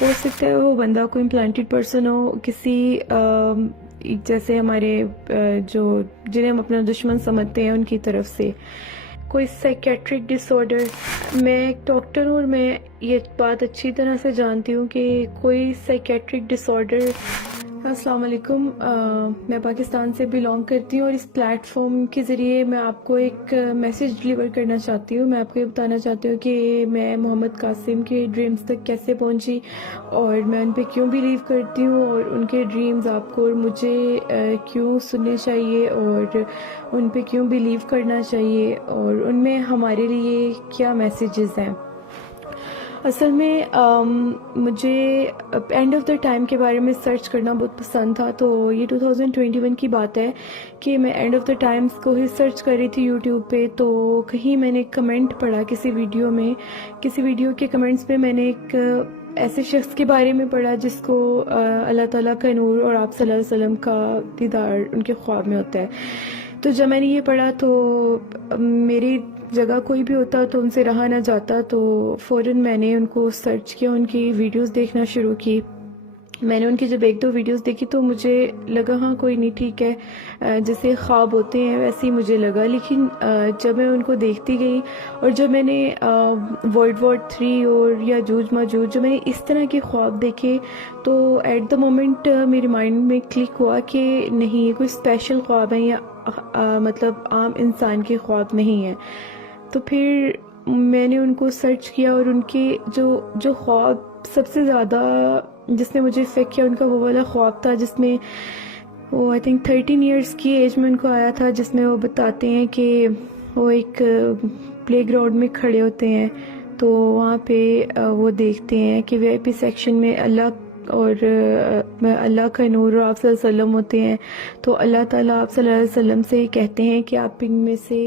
ہو سکتا ہے وہ بندہ کوئی امپلانٹڈ پرسن ہو کسی جیسے ہمارے جو جنہیں ہم اپنا دشمن سمجھتے ہیں ان کی طرف سے، کوئی سائکیٹرک ڈس آرڈر۔ میں ایک ڈاکٹر ہوں اور میں یہ بات اچھی طرح سے جانتی ہوں کہ کوئی سائکیٹرک ڈس آرڈر۔ السلام علیکم، میں پاکستان سے بلانگ کرتی ہوں اور اس پلیٹ فارم کے ذریعے میں آپ کو ایک میسیج ڈلیور کرنا چاہتی ہوں۔ میں آپ کو یہ بتانا چاہتی ہوں کہ میں محمد قاسم کے ڈریمز تک کیسے پہنچی اور میں ان پہ کیوں بلیو کرتی ہوں، اور ان کے ڈریمز آپ کو اور مجھے کیوں سننے چاہیے اور ان پہ کیوں بلیو کرنا چاہیے، اور ان میں ہمارے لیے کیا میسیجز ہیں۔ اصل میں مجھے اینڈ آف دا ٹائم کے بارے میں سرچ کرنا بہت پسند تھا، تو یہ 2021 کی بات ہے کہ میں اینڈ آف دا ٹائمز کو ہی سرچ کر رہی تھی یوٹیوب پہ، تو کہیں میں نے کمنٹ پڑھا کسی ویڈیو میں، کسی ویڈیو کے کمنٹس پہ میں نے ایک ایسے شخص کے بارے میں پڑھا جس کو اللہ تعالیٰ کا نور اور آپ صلی اللہ علیہ وسلم کا دیدار ان کے خواب میں ہوتا ہے۔ تو جب میں نے یہ پڑھا تو میری جگہ کوئی بھی ہوتا تو ان سے رہا نہ جاتا، تو فوراً میں نے ان کو سرچ کیا، ان کی ویڈیوز دیکھنا شروع کی۔ میں نے ان کی جب ایک دو ویڈیوز دیکھی تو مجھے لگا ہاں کوئی نہیں، ٹھیک ہے، جیسے خواب ہوتے ہیں ویسے ہی مجھے لگا۔ لیکن جب میں ان کو دیکھتی گئی اور جب میں نے ورلڈ وار 3 اور یاجوج ماجوج جو میں نے اس طرح کے خواب دیکھے تو ایٹ دا مومنٹ میرے مائنڈ میں کلک ہوا کہ نہیں، یہ کوئی اسپیشل خواب ہے یا مطلب عام انسان کے خواب نہیں ہے۔ تو پھر میں نے ان کو سرچ کیا اور ان کے جو خواب سب سے زیادہ جس نے مجھے افیکٹ کیا، ان کا وہ والا خواب تھا جس میں وہ آئی تھنک 13 ایئرس کی ایج میں ان کو آیا تھا، جس میں وہ بتاتے ہیں کہ وہ ایک پلے گراؤنڈ میں کھڑے ہوتے ہیں تو وہاں پہ وہ دیکھتے ہیں کہ وی آئی پی سیکشن میں اللہ اور اللہ کا نور اور آپ صلی اللہ علیہ وسلم ہوتے ہیں، تو اللہ تعالیٰ آپ صلی اللہ علیہ وسلم سے کہتے ہیں کہ آپ ان میں سے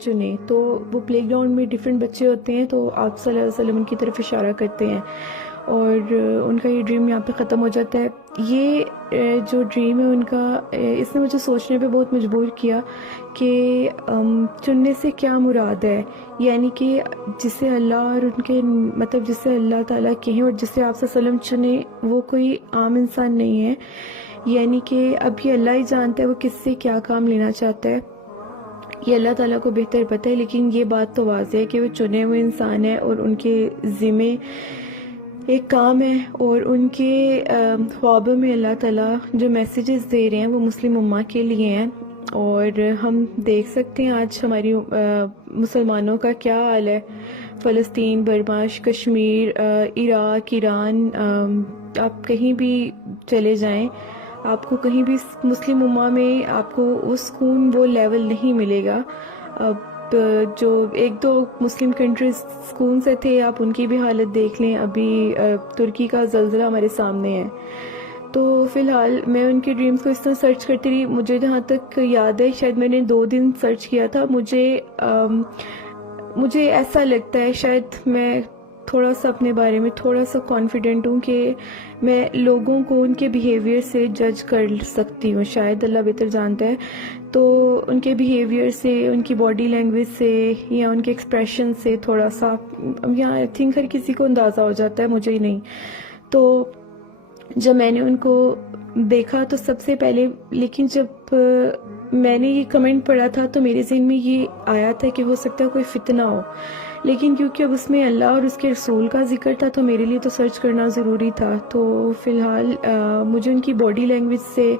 چنیں۔ تو وہ پلے گراؤنڈ میں ڈفرینٹ بچے ہوتے ہیں تو آپ صلی اللہ علیہ وسلم ان کی طرف اشارہ کرتے ہیں اور ان کا یہ ڈریم یہاں پہ ختم ہو جاتا ہے۔ یہ جو ڈریم ہے ان کا، اس نے مجھے سوچنے پہ بہت مجبور کیا کہ چننے سے کیا مراد ہے، یعنی کہ جسے اللہ اور ان کے مطلب جسے اللہ تعالیٰ کہیں اور جسے آپ صلی اللہ علیہ وسلم چنیں وہ کوئی عام انسان نہیں ہے، یعنی کہ اب یہ اللہ ہی جانتا ہے وہ کس سے کیا کام لینا چاہتا ہے، یہ اللہ تعالیٰ کو بہتر پتہ ہے۔ لیکن یہ بات تو واضح ہے کہ وہ چنے ہوئے انسان ہیں اور ان کے ذمے ایک کام ہے، اور ان کے خوابوں میں اللہ تعالیٰ جو میسیجز دے رہے ہیں وہ مسلم امہ کے لیے ہیں۔ اور ہم دیکھ سکتے ہیں آج ہماری مسلمانوں کا کیا حال ہے، فلسطین، برماش، کشمیر، عراق، ایران، آپ کہیں بھی چلے جائیں آپ کو کہیں بھی مسلم امہ میں آپ کو وہ سکون وہ لیول نہیں ملے گا۔ اب جو ایک دو مسلم کنٹریز سکون سے تھے، آپ ان کی بھی حالت دیکھ لیں، ابھی ترکی کا زلزلہ ہمارے سامنے ہے۔ تو فی الحال میں ان کے ڈریمز کو اس طرح سرچ کرتی رہی، مجھے جہاں تک یاد ہے شاید میں نے 2 دن سرچ کیا تھا۔ مجھے ایسا لگتا ہے شاید میں تھوڑا سا اپنے بارے میں تھوڑا سا کانفیڈنٹ ہوں کہ میں لوگوں کو ان کے بیہیویئر سے جج کر سکتی ہوں، شاید اللہ بہتر جانتا ہے۔ تو ان کے بیہیویئر سے، ان کی باڈی لینگویج سے یا ان کے ایکسپریشن سے تھوڑا سا یا آئی تھنک ہر کسی کو اندازہ ہو جاتا ہے، مجھے ہی نہیں۔ تو جب میں نے ان کو دیکھا تو سب سے پہلے، لیکن جب میں نے یہ کمنٹ پڑھا تھا تو میرے ذہن میں یہ آیا تھا کہ ہو سکتا ہے کوئی فتنہ ہو، لیکن کیونکہ اب اس میں اللہ اور اس کے رسول کا ذکر تھا تو میرے لیے تو سرچ کرنا ضروری تھا۔ تو فی الحال مجھے ان کی باڈی لینگویج سے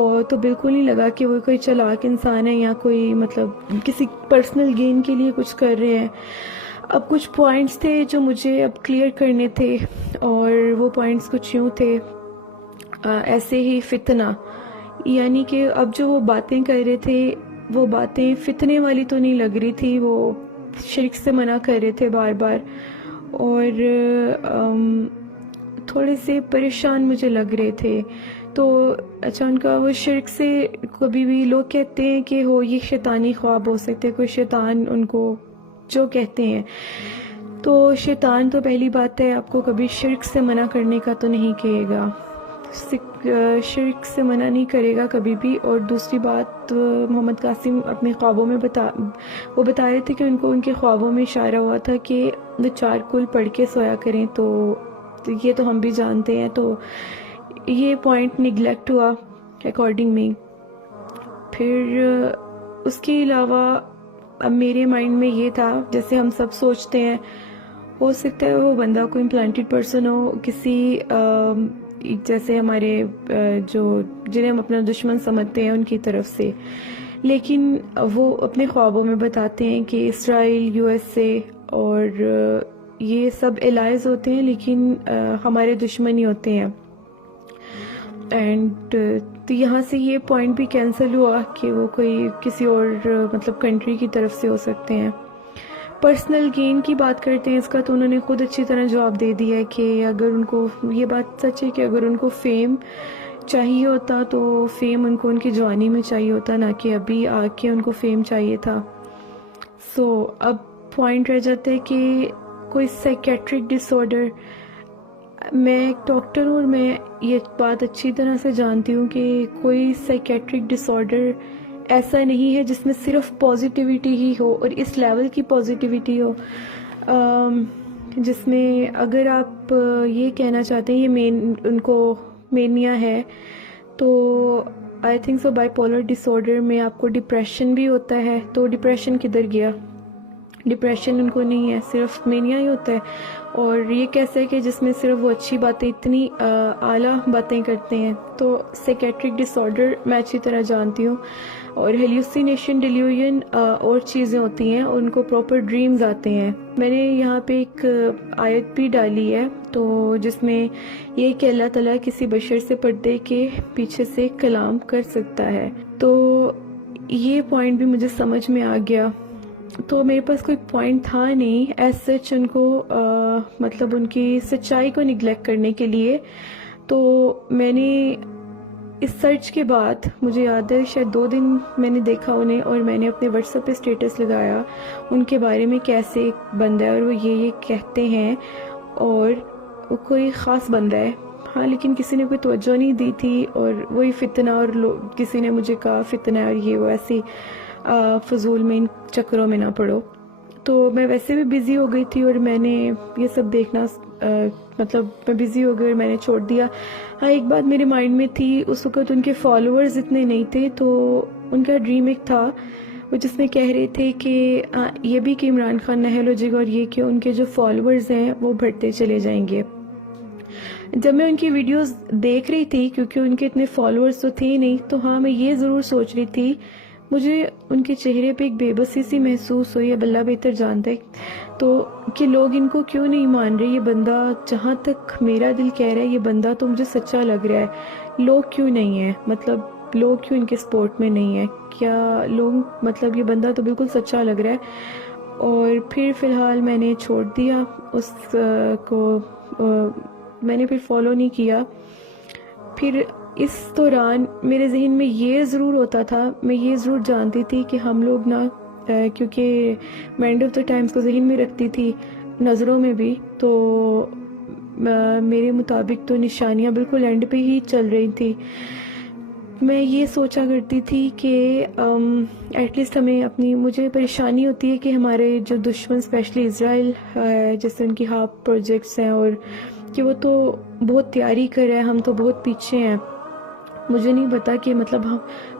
اور تو بالکل نہیں لگا کہ وہ کوئی چالاک انسان ہے یا کوئی مطلب کسی پرسنل گین کے لیے کچھ کر رہے ہیں۔ اب کچھ پوائنٹس تھے جو مجھے اب کلیئر کرنے تھے، اور وہ پوائنٹس کچھ یوں تھے، ایسے ہی فتنہ، یعنی کہ اب جو وہ باتیں کر رہے تھے وہ باتیں فتنے والی تو نہیں لگ رہی تھی، وہ شرک سے منع کر رہے تھے بار بار، اور تھوڑے سے پریشان مجھے لگ رہے تھے۔ تو اچھا، ان کا وہ شرک سے کبھی بھی لوگ کہتے ہیں کہ ہو یہ شیطانی خواب ہو سکتے، کوئی شیطان ان کو جو کہتے ہیں، تو شیطان تو پہلی بات ہے آپ کو کبھی شرک سے منع کرنے کا تو نہیں کہے گا، شرک سے منع نہیں کرے گا کبھی بھی۔ اور دوسری بات، محمد قاسم اپنے خوابوں میں وہ بتا رہے تھے کہ ان کو ان کے خوابوں میں اشارہ ہوا تھا کہ وہ 4 کل پڑھ کے سویا کریں، تو یہ تو ہم بھی جانتے ہیں. تو یہ پوائنٹ نگلیکٹ ہوا اکارڈنگ می. پھر اس کے علاوہ اب میرے مائنڈ میں یہ تھا، جیسے ہم سب سوچتے ہیں ہو سکتا ہے وہ بندہ کوئی امپلانٹڈ پرسن ہو، کسی جیسے ہمارے جو جنہیں ہم اپنا دشمن سمجھتے ہیں ان کی طرف سے، لیکن وہ اپنے خوابوں میں بتاتے ہیں کہ اسرائیل، یو ایس اے اور یہ سب الائز ہوتے ہیں لیکن ہمارے دشمن ہی ہوتے ہیں. اینڈ تو یہاں سے یہ پوائنٹ بھی کینسل ہوا کہ وہ کوئی کسی اور مطلب کنٹری کی طرف سے ہو سکتے ہیں. پرسنل گین کی بات کرتے ہیں اس کا، تو انہوں نے خود اچھی طرح جواب دے دیا ہے کہ اگر ان کو، یہ بات سچ ہے کہ اگر ان کو فیم چاہیے ہوتا تو فیم ان کو ان کی جوانی میں چاہیے ہوتا، نہ کہ ابھی آ کے ان کو فیم چاہیے تھا. سو اب پوائنٹ رہ جاتا ہے کہ کوئی سائیکیٹرک ڈس آرڈر. میں ایک ڈاکٹر ہوں اور میں یہ بات اچھی طرح سے جانتی ہوں کہ کوئی سائیکیٹرک ڈس آرڈر ایسا نہیں ہے جس میں صرف پازیٹیوٹی ہی ہو اور اس لیول کی پازیٹیوٹی ہو جس میں اگر آپ یہ کہنا چاہتے ہیں یہ ان کو مینیا ہے، تو I think so bipolar disorder میں آپ کو ڈپریشن بھی ہوتا ہے. تو ڈپریشن کدھر گیا؟ ڈپریشن ان کو نہیں ہے، صرف مینیا ہی ہوتا ہے. اور یہ کیسے کہ جس میں صرف وہ اچھی باتیں، اتنی اعلیٰ باتیں کرتے ہیں. تو سائیکیٹرک ڈس آرڈر میں اچھی طرح جانتی ہوں. اور ہیلوسینیشن، ڈیلیوژن اور چیزیں ہوتی ہیں، اور ان کو پراپر ڈریمز آتے ہیں. میں نے یہاں پہ ایک آیت بھی ڈالی ہے تو جس میں یہ کہ اللہ تعالیٰ کسی بشر سے پردے کے پیچھے سے کلام کر سکتا ہے. تو یہ پوائنٹ بھی مجھے سمجھ میں آ گیا. تو میرے پاس کوئی پوائنٹ تھا نہیں ایز سچ ان کو مطلب ان کی سچائی کو نگلیکٹ کرنے کے لیے. تو میں نے اس سرچ کے بعد، مجھے یاد ہے شاید 2 دن میں نے دیکھا انہیں، اور میں نے اپنے واٹس ایپ پہ اسٹیٹس لگایا ان کے بارے میں کیسے ایک بندہ ہے اور وہ یہ کہتے ہیں، اور وہ کوئی خاص بندہ ہے. ہاں لیکن کسی نے کوئی توجہ نہیں دی تھی، اور وہی فتنہ، اور کسی نے مجھے کہا فتنہ اور یہ وہ ایسی فضول میں ان چکروں میں نہ پڑو. تو میں ویسے بھی بزی ہو گئی تھی اور میں نے یہ سب دیکھنا مطلب میں بزی ہو گئی اور میں نے چھوڑ دیا. ہاں ایک بات میرے مائنڈ میں تھی اس وقت، ان کے فالوورز اتنے نہیں تھے، تو ان کا ڈریم ایک تھا وہ جس میں کہہ رہے تھے کہ یہ بھی کہ عمران خان نااہل ہو جائے گا، اور یہ کہ ان کے جو فالوورز ہیں وہ بڑھتے چلے جائیں گے. جب میں ان کی ویڈیوز دیکھ رہی تھی، کیونکہ ان کے اتنے فالوورز تو تھے نہیں، تو ہاں میں یہ ضرور سوچ رہی تھی، مجھے ان کے چہرے پہ ایک بے بسی سی محسوس ہوئی. اب اللہ بہتر جانتا ہے تو کہ لوگ ان کو کیوں نہیں مان رہے. یہ بندہ، جہاں تک میرا دل کہہ رہا ہے، یہ بندہ تو مجھے سچا لگ رہا ہے. لوگ کیوں نہیں ہیں، مطلب لوگ کیوں ان کے سپورٹ میں نہیں ہیں؟ کیا لوگ، مطلب یہ بندہ تو بالکل سچا لگ رہا ہے. اور پھر فی الحال میں نے چھوڑ دیا اس کو، میں نے پھر فالو نہیں کیا. پھر اس دوران میرے ذہن میں یہ ضرور ہوتا تھا، میں یہ ضرور جانتی تھی کہ ہم لوگ نا، کیونکہ میں اینڈ آف دا ٹائمز کو ذہن میں رکھتی تھی، نظروں میں بھی، تو میرے مطابق تو نشانیاں بالکل اینڈ پہ ہی چل رہی تھی. میں یہ سوچا کرتی تھی کہ ایٹ لیسٹ ہمیں اپنی، مجھے پریشانی ہوتی ہے کہ ہمارے جو دشمن اسپیشلی اسرائیل، جیسے ان کی ہاپ پروجیکٹس ہیں، اور کہ وہ تو بہت تیاری کر رہے ہیں، ہم تو بہت پیچھے ہیں. مجھے نہیں پتا کہ مطلب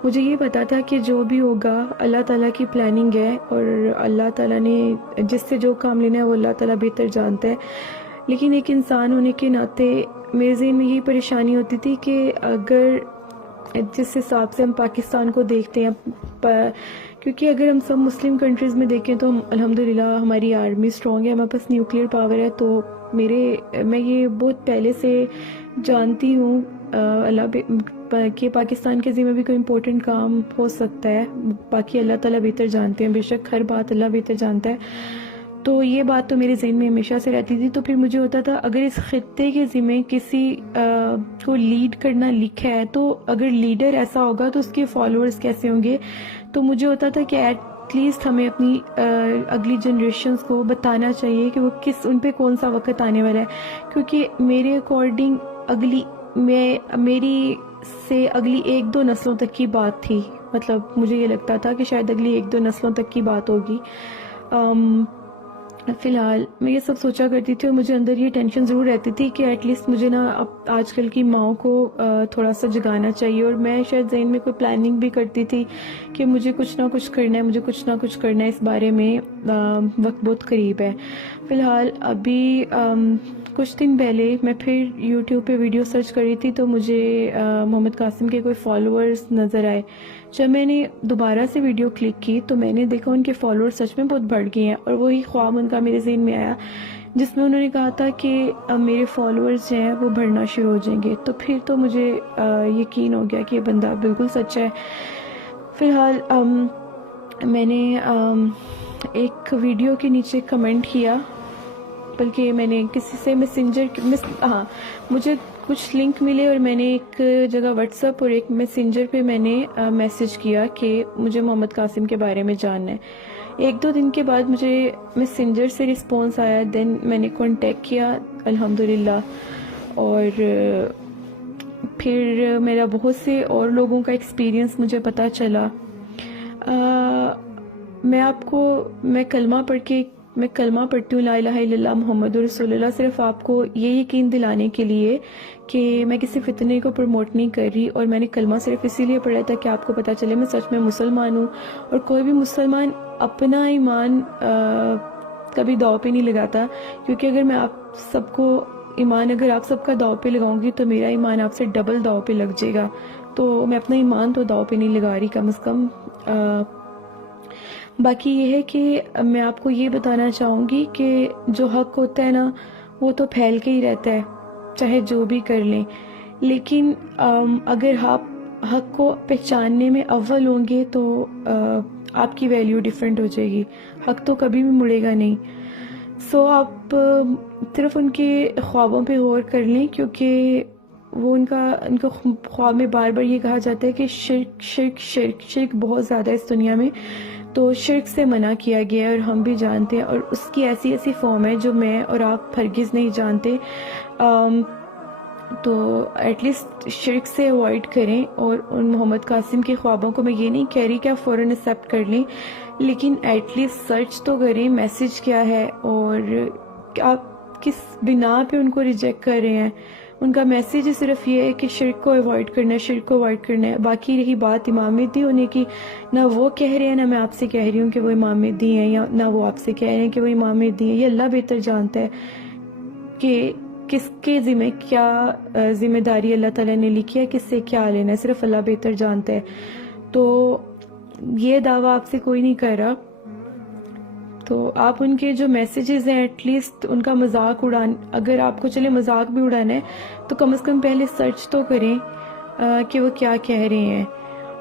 مجھے یہ پتا تھا کہ جو بھی ہوگا اللہ تعالیٰ کی پلاننگ ہے، اور اللہ تعالیٰ نے جس سے جو کام لینا ہے وہ اللہ تعالیٰ بہتر جانتا ہے. لیکن ایک انسان ہونے کے ناطے میرے ذہن میں یہی پریشانی ہوتی تھی کہ اگر جس حساب سے ہم پاکستان کو دیکھتے ہیں، کیونکہ اگر ہم سب مسلم کنٹریز میں دیکھیں تو الحمدللہ ہماری آرمی اسٹرانگ ہے، ہمارے پاس نیوکلیئر پاور ہے. تو میں یہ بہت پہلے سے جانتی ہوں کہ پاکستان کے ذمہ بھی کوئی امپورٹنٹ کام ہو سکتا ہے. باقی اللہ تعالیٰ بہتر جانتے ہیں، بے شک ہر بات اللہ بہتر جانتا ہے. تو یہ بات تو میرے ذہن میں ہمیشہ سے رہتی تھی. تو پھر مجھے ہوتا تھا اگر اس خطے کے ذمہ کسی کو لیڈ کرنا لکھا ہے، تو اگر لیڈر ایسا ہوگا تو اس کے فالوورز کیسے ہوں گے. تو مجھے ہوتا تھا کہ ایٹ لیسٹ ہمیں اپنی اگلی جنریشنز کو بتانا چاہیے کہ وہ ان پہ کون سا وقت آنے والا ہے. کیونکہ میرے اکارڈنگ میری سے اگلی 1-2 نسلوں تک کی بات تھی. مطلب مجھے یہ لگتا تھا کہ شاید اگلی 1-2 نسلوں تک کی بات ہوگی. فی الحال میں یہ سب سوچا کرتی تھی اور مجھے اندر یہ ٹینشن ضرور رہتی تھی کہ ایٹ لیسٹ مجھے نا اب آج کل کی ماؤں کو تھوڑا سا جگانا چاہیے، اور میں شاید ذہن میں کوئی پلاننگ بھی کرتی تھی کہ مجھے کچھ نہ کچھ کرنا ہے، مجھے کچھ نہ کچھ کرنا ہے، اس بارے میں وقت بہت قریب ہے۔ فی الحال ابھی کچھ دن پہلے میں پھر یوٹیوب پہ ویڈیو سرچ کر رہی تھی تو مجھے محمد قاسم کے کوئی فالوورز نظر آئے۔ جب میں نے دوبارہ سے ویڈیو کلک کی تو میں نے دیکھا ان کے فالوور سچ میں بہت بڑھ گئے ہیں، اور وہی خواب ان کا میرے ذہن میں آیا جس میں انہوں نے کہا تھا کہ میرے فالوورز جو ہیں وہ بڑھنا شروع ہو جائیں گے۔ تو پھر تو مجھے یقین ہو گیا کہ یہ بندہ بالکل سچ ہے۔ فی الحال میں نے ایک ویڈیو کے نیچے کمنٹ کیا، بلکہ میں نے کسی سے مجھے کچھ لنک ملے اور میں نے ایک جگہ واٹس ایپ اور ایک میسنجر پہ میں نے میسج کیا کہ مجھے محمد قاسم کے بارے میں جاننا ہے۔ ایک دو دن کے بعد مجھے میسنجر سے رسپانس آیا، دین میں نے کانٹیکٹ کیا الحمدللہ، اور پھر میرا بہت سے اور لوگوں کا ایکسپیرینس مجھے پتہ چلا۔ میں کلمہ پڑھتی ہوں، لا الہ الا اللہ محمد رسول اللہ، صرف آپ کو یہ یقین دلانے کے لیے کہ میں کسی فتنے کو پروموٹ نہیں کر رہی، اور میں نے کلمہ صرف اسی لیے پڑھا تھا کہ آپ کو پتہ چلے میں سچ میں مسلمان ہوں، اور کوئی بھی مسلمان اپنا ایمان کبھی داؤ پہ نہیں لگاتا، کیونکہ اگر میں آپ سب کو ایمان اگر آپ سب کا داؤ پہ لگاؤں گی تو میرا ایمان آپ سے ڈبل داؤ پہ لگ جائے گا، تو میں اپنا ایمان تو داؤ پہ نہیں لگا رہی کم از کم۔ باقی یہ ہے کہ میں آپ کو یہ بتانا چاہوں گی کہ جو حق ہوتا ہے نا وہ تو پھیل کے ہی رہتا ہے، چاہے جو بھی کر لیں، لیکن اگر آپ حق کو پہچاننے میں اول ہوں گے تو آپ کی ویلیو ڈیفرنٹ ہو جائے گی، حق تو کبھی بھی مڑے گا نہیں۔ سو آپ صرف ان کے خوابوں پہ غور کر لیں، کیونکہ وہ ان کا خواب میں بار بار یہ کہا جاتا ہے کہ شرک شرک شرک شرک بہت زیادہ ہے اس دنیا میں، تو شرک سے منع کیا گیا ہے، اور ہم بھی جانتے ہیں، اور اس کی ایسی ایسی فارم ہے جو میں اور آپ ہرگز نہیں جانتے۔ تو ایٹ لیسٹ شرک سے اوائڈ کریں، اور ان محمد قاسم کے خوابوں کو میں یہ نہیں کہہ رہی کہ آپ فوراً ایکسیپٹ کر لیں، لیکن ایٹ لیسٹ سرچ تو کریں میسج کیا ہے، اور آپ کس بنا پہ ان کو ریجیکٹ کر رہے ہیں۔ ان کا میسیج صرف یہ ہے کہ شرک کو اوائڈ کرنا ہے، شرک کو اوائڈ کرنا ہے۔ باقی رہی بات امام مہدی ہونے کی، نہ وہ کہہ رہے ہیں نہ میں آپ سے کہہ رہی ہوں کہ وہ امام مہدی ہیں، یا نہ وہ آپ سے کہہ رہے ہیں کہ وہ امام مہدی ہیں، یہ اللہ بہتر جانتا ہے کہ کس کے ذمہ کیا ذمہ داری اللہ تعالیٰ نے لکھی ہے، کس سے کیا لینا ہے، صرف اللہ بہتر جانتا ہے۔ تو یہ دعویٰ آپ سے کوئی نہیں کر رہا، تو آپ ان کے جو میسیجز ہیں ایٹ لیسٹ ان کا مذاق اگر آپ کو چلے مذاق بھی اڑانا ہے تو کم از کم پہلے سرچ تو کریں کہ وہ کیا کہہ رہے ہیں۔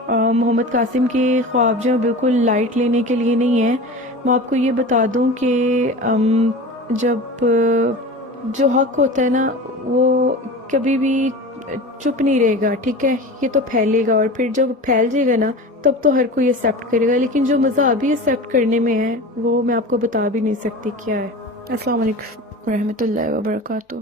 محمد قاسم کے خواب جو بالکل لائٹ لینے کے لیے نہیں ہیں۔ میں آپ کو یہ بتا دوں کہ جب جو حق ہوتا ہے نا وہ کبھی بھی چپ نہیں رہے گا، ٹھیک ہے، یہ تو پھیلے گا، اور پھر جب پھیل جائے گا نا تب تو ہر کوئی ایکسیپٹ کرے گا، لیکن جو مزہ ابھی ایکسیپٹ کرنے میں ہے وہ میں آپ کو بتا بھی نہیں سکتی کیا ہے۔ السلام علیکم ورحمۃ اللہ وبرکاتہ۔